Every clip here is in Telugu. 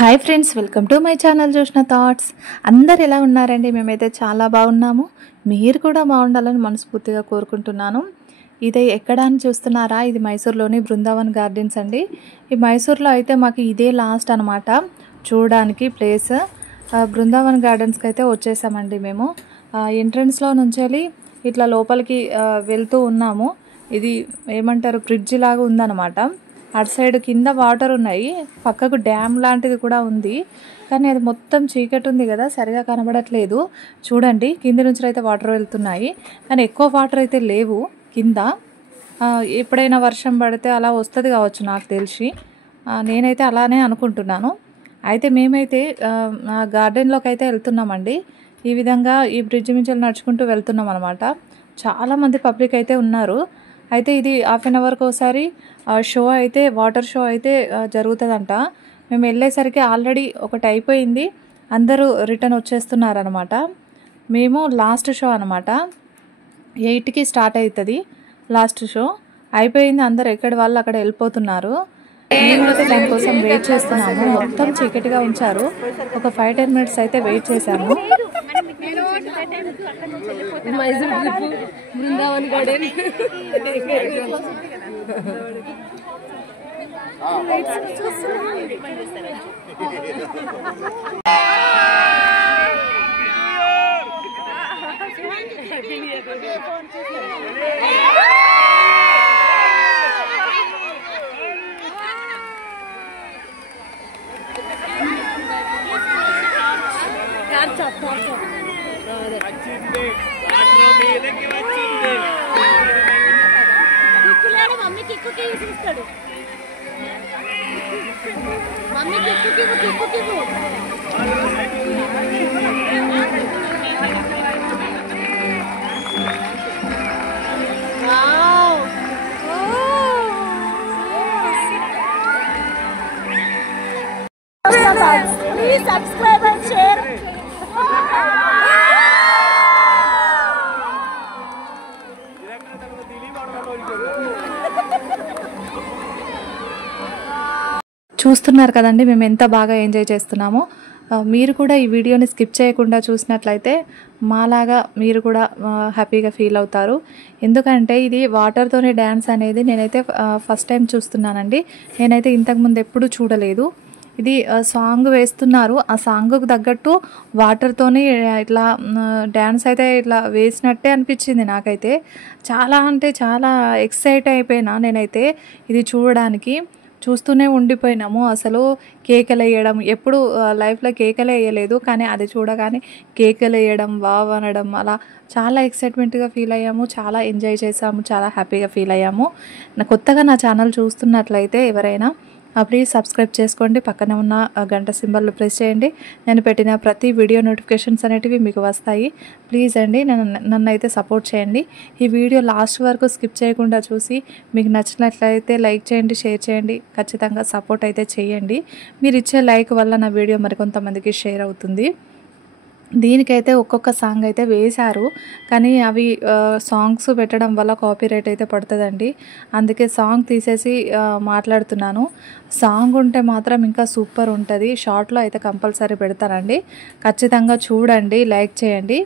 Hi friends, welcome to my channel Joshna thoughts. అందరు ఎలా ఉన్నారండి? మేమైతే చాలా బాగున్నాము. మీరు కూడా బాగుండాలని మనస్ఫూర్తిగా కోరుకుంటున్నాను. ఇది ఎక్కడ అని చూస్తున్నారా? ఇది మైసూర్లోని బృందావన్ గార్డెన్స్ అండి. ఈ మైసూర్లో అయితే మాకు ఇదే లాస్ట్ అనమాట చూడడానికి ప్లేస్. బృందావన్ గార్డెన్స్కి అయితే వచ్చేసామండి మేము. ఎంట్రన్స్లో నుంచి వెళ్ళి ఇట్లా లోపలికి వెళ్తూ ఉన్నాము. ఇది ఏమంటారు, బ్రిడ్జ్ లాగా ఉందన్నమాట. అటు సైడ్ కింద వాటర్ ఉన్నాయి, పక్కకు డ్యామ్ లాంటిది కూడా ఉంది, కానీ అది మొత్తం చీకటి ఉంది కదా, సరిగా కనబడట్లేదు. చూడండి, కింద నుంచి అయితే వాటర్ వెళ్తున్నాయి, కానీ ఎక్కువ వాటర్ అయితే లేవు కింద. ఎప్పుడైనా వర్షం పడితే అలా వస్తుంది కావచ్చు, నాకు తెలిసి. నేనైతే అలానే అనుకుంటున్నాను. అయితే మేమైతే గార్డెన్లోకి అయితే వెళ్తున్నామండి. ఈ విధంగా ఈ బ్రిడ్జ్ నుంచి నడుచుకుంటూ వెళ్తున్నాం అనమాట. చాలామంది పబ్లిక్ అయితే ఉన్నారు. అయితే ఇది హాఫ్ అన్ అవర్కి ఒకసారి షో అయితే, వాటర్ షో అయితే జరుగుతుందంట. మేము వెళ్ళేసరికి ఆల్రెడీ ఒకటి అయిపోయింది, అందరూ రిటర్న్ వచ్చేస్తున్నారనమాట. మేము లాస్ట్ షో అనమాట, 8కి స్టార్ట్ అవుతుంది లాస్ట్ షో. అయిపోయింది, అందరు ఎక్కడి వాళ్ళు అక్కడ వెళ్ళిపోతున్నారు. మేమైతే దానికోసం వెయిట్ చేస్తున్నాము. మొత్తం చీకటిగా ఉంచారు. ఒక 5-10 మినిట్స్ అయితే వెయిట్ చేశాము. బృందావన్ గార్డెన్ మమ్మీకి ఎక్కువకి చూస్తాడు. మమ్మీకి ఎక్కువకి ప్లీజ్ సబ్స్క్రైబ్ అండ్ షేర్. చూస్తున్నారు కదండి మేము ఎంత బాగా ఎంజాయ్ చేస్తున్నామో. మీరు కూడా ఈ వీడియోని స్కిప్ చేయకుండా చూసినట్లయితే మాలాగా మీరు కూడా హ్యాపీగా ఫీల్ అవుతారు. ఎందుకంటే ఇది వాటర్తోనే డ్యాన్స్ అనేది నేనైతే ఫస్ట్ టైం చూస్తున్నానండి. నేనైతే ఇంతకుముందు ఎప్పుడూ చూడలేదు. ఇది సాంగ్ వేస్తున్నారు, ఆ సాంగ్కు తగ్గట్టు వాటర్తోని ఇట్లా డ్యాన్స్ అయితే ఇట్లా వేసినట్టే అనిపించింది నాకైతే. చాలా అంటే చాలా ఎక్సైట్ అయిపోయినా నేనైతే ఇది చూడడానికి. చూస్తూనే ఉండిపోయినాము. అసలు కేకలు వేయడం, ఎప్పుడు లైఫ్లో కేకలే వేయలేదు, కానీ అది చూడగానే కేకలు వేయడం, వావ్ అనడం, అలా చాలా ఎక్సైట్మెంట్గా ఫీల్ అయ్యాము. చాలా ఎంజాయ్ చేసాము, చాలా హ్యాపీగా ఫీల్ అయ్యాము. కొత్తగా నా ఛానల్ చూస్తున్నట్లయితే ఎవరైనా ప్లీజ్ సబ్స్క్రైబ్ చేసుకోండి. పక్కన ఉన్న గంట సింబల్ ప్రెస్ చేయండి. నేను పెట్టిన ప్రతి వీడియో నోటిఫికేషన్స్ అనేటివి మీకు వస్తాయి. ప్లీజ్ అండి, నన్ను అయితే సపోర్ట్ చేయండి. ఈ వీడియో లాస్ట్ వరకు స్కిప్ చేయకుండా చూసి మీకు నచ్చినట్లయితే లైక్ చేయండి, షేర్ చేయండి. ఖచ్చితంగా సపోర్ట్ అయితే చేయండి. మీరు ఇచ్చే లైక్ వల్ల నా వీడియో మరికొంతమందికి షేర్ అవుతుంది. దీనికైతే ఒక్కొక్క సాంగ్ అయితే వేశారు, కానీ అవి సాంగ్స్ పెట్టడం వల్ల కాపీరైట్ అయితే పడుతుందండి. అందుకే సాంగ్ తీసేసి మాట్లాడుతున్నాను. సాంగ్ ఉంటే మాత్రం ఇంకా సూపర్ ఉంటుంది. షార్ట్లో అయితే కంపల్సరీ పెడతానండి. ఖచ్చితంగా చూడండి, లైక్ చేయండి.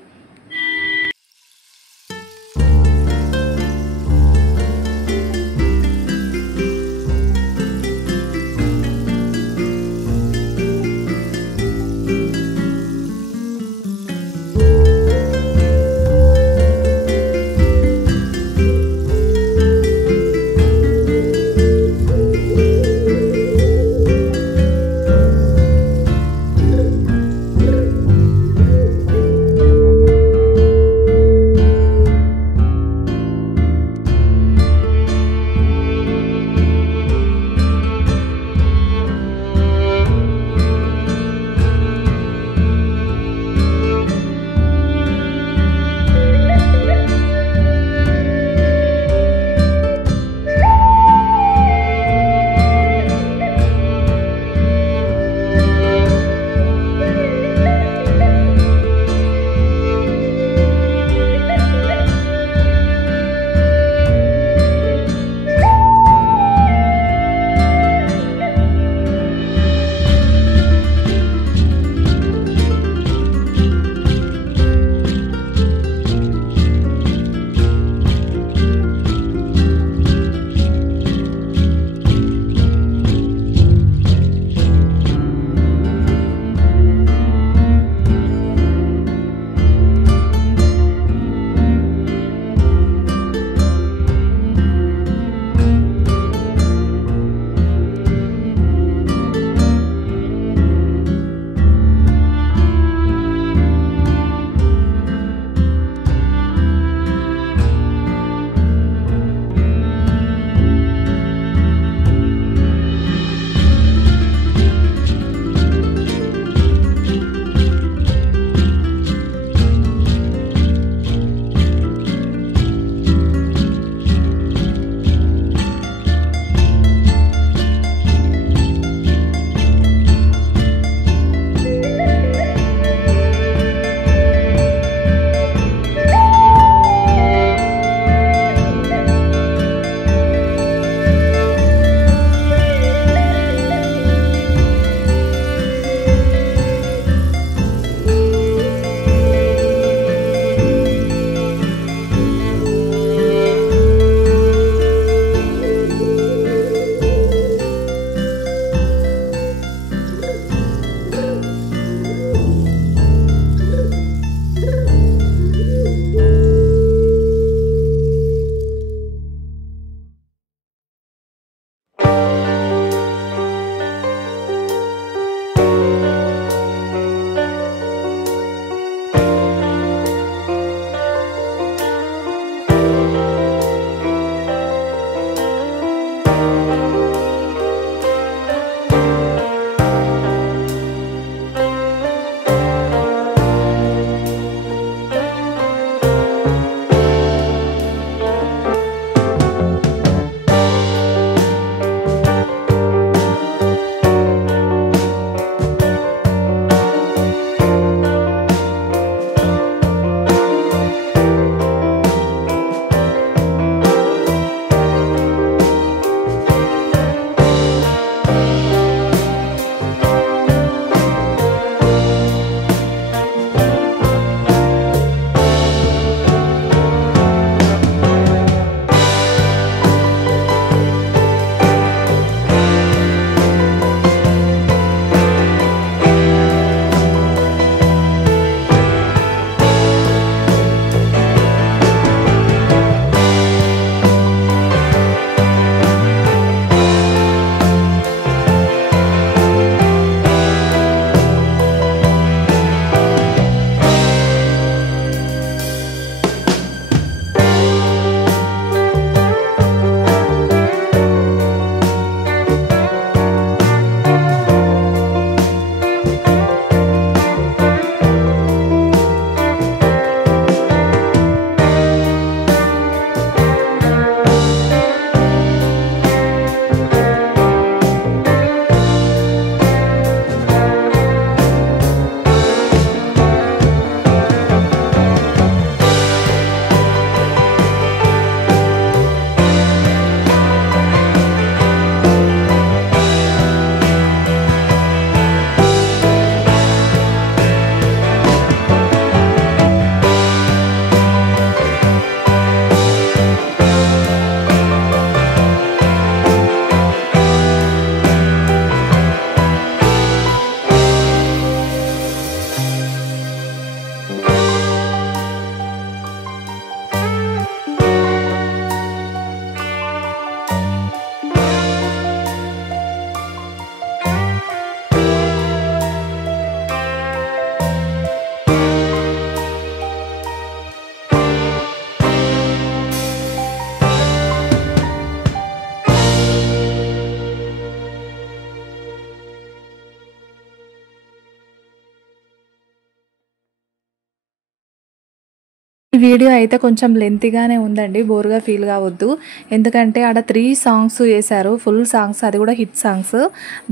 ఈ వీడియో అయితే కొంచెం లెంతీగానే ఉందండి, బోర్గా ఫీల్ కావద్దు. ఎందుకంటే ఆడ 3 సాంగ్స్ వేశారు, ఫుల్ సాంగ్స్, అది కూడా హిట్ సాంగ్స్.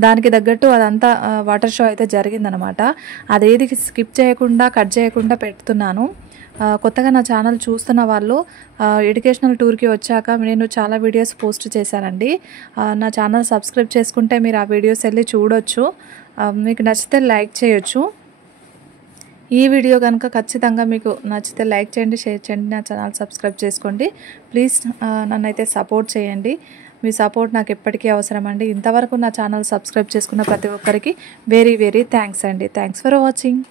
దానికి తగ్గట్టు అదంతా వాటర్ షో అయితే జరిగిందనమాట. అదేది స్కిప్ చేయకుండా కట్ చేయకుండా పెడుతున్నాను. కొత్తగా నా ఛానల్ చూస్తున్న వాళ్ళు ఎడ్యుకేషనల్ టూర్కి వచ్చాక నేను చాలా వీడియోస్ పోస్ట్ చేశానండి. నా ఛానల్ సబ్స్క్రైబ్ చేసుకుంటే మీరు ఆ వీడియోస్ వెళ్ళి చూడొచ్చు. మీకు నచ్చితే లైక్ చేయొచ్చు. ఈ వీడియో కనుక ఖచ్చితంగా మీకు నచ్చితే లైక్ చేయండి, షేర్ చేయండి, నా ఛానల్ సబ్స్క్రైబ్ చేసుకోండి. ప్లీజ్ నన్నైతే సపోర్ట్ చేయండి. మీ సపోర్ట్ నాకు ఎప్పటికీ అవసరం అండి. ఇంతవరకు నా ఛానల్ సబ్స్క్రైబ్ చేసుకున్న ప్రతి ఒక్కరికి వెరీ థ్యాంక్స్ అండి. Thanks for watching.